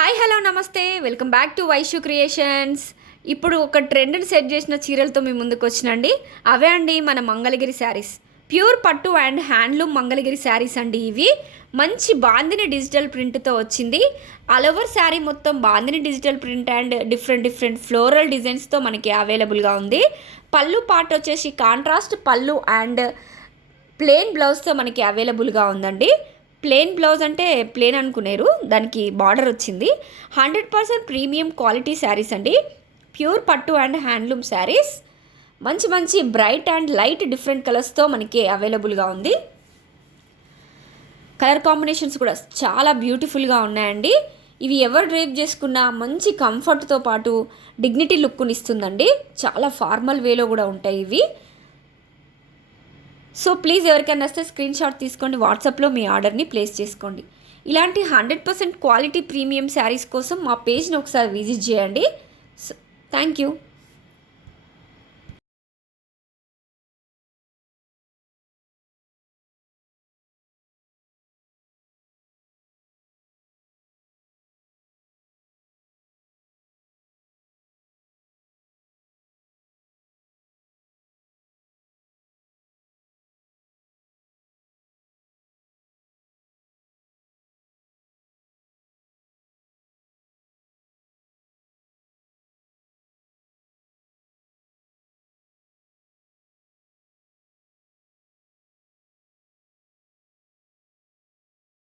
Hi hello నమస్తే welcome back to Vaishu creations. ఇప్పుడు ఒక ట్రెండ్ని సెట్ చేసిన చీరలతో మీ ముందుకు వచ్చినండి. అవే అండి మన మంగళగిరి శారీస్. ప్యూర్ పట్టు అండ్ హ్యాండ్లూమ్ మంగళగిరి శారీస్ అండి. ఇవి మంచి బాందిని డిజిటల్ ప్రింట్తో వచ్చింది. ఆల్ ఓవర్ శారీ మొత్తం bandhani digital print and different floral డిజైన్స్తో మనకి అవైలబుల్గా ఉంది. పళ్ళు పార్ట్ వచ్చేసి కాంట్రాస్ట్ పళ్ళు అండ్ ప్లెయిన్ బ్లౌజ్తో మనకి అవైలబుల్గా ఉందండి. ప్లెయిన్ బ్లౌజ్ అంటే ప్లెయిన్ అనుకునేరు, దానికి బార్డర్ వచ్చింది. 100% ప్రీమియం క్వాలిటీ శారీస్ అండి. ప్యూర్ పట్టు అండ్ హ్యాండ్లూమ్ శారీస్. మంచి మంచి బ్రైట్ అండ్ లైట్ డిఫరెంట్ కలర్స్తో మనకి అవైలబుల్గా ఉంది. కలర్ కాంబినేషన్స్ కూడా చాలా బ్యూటిఫుల్గా ఉన్నాయండి. ఇవి ఎవరు డ్రైవ్ చేసుకున్నా మంచి కంఫర్ట్తో పాటు డిగ్నిటీ లుక్ని ఇస్తుందండి. చాలా ఫార్మల్ వేలో కూడా ఉంటాయి ఇవి. సో ప్లీజ్ ఎవరికైనా వస్తే స్క్రీన్ షాట్ తీసుకోండి, వాట్సాప్లో మీ ఆర్డర్ని ప్లేస్ చేసుకోండి. ఇలాంటి 100% క్వాలిటీ ప్రీమియం శారీస్ కోసం మా పేజ్ని ఒకసారి విజిట్ చేయండి. So thank you.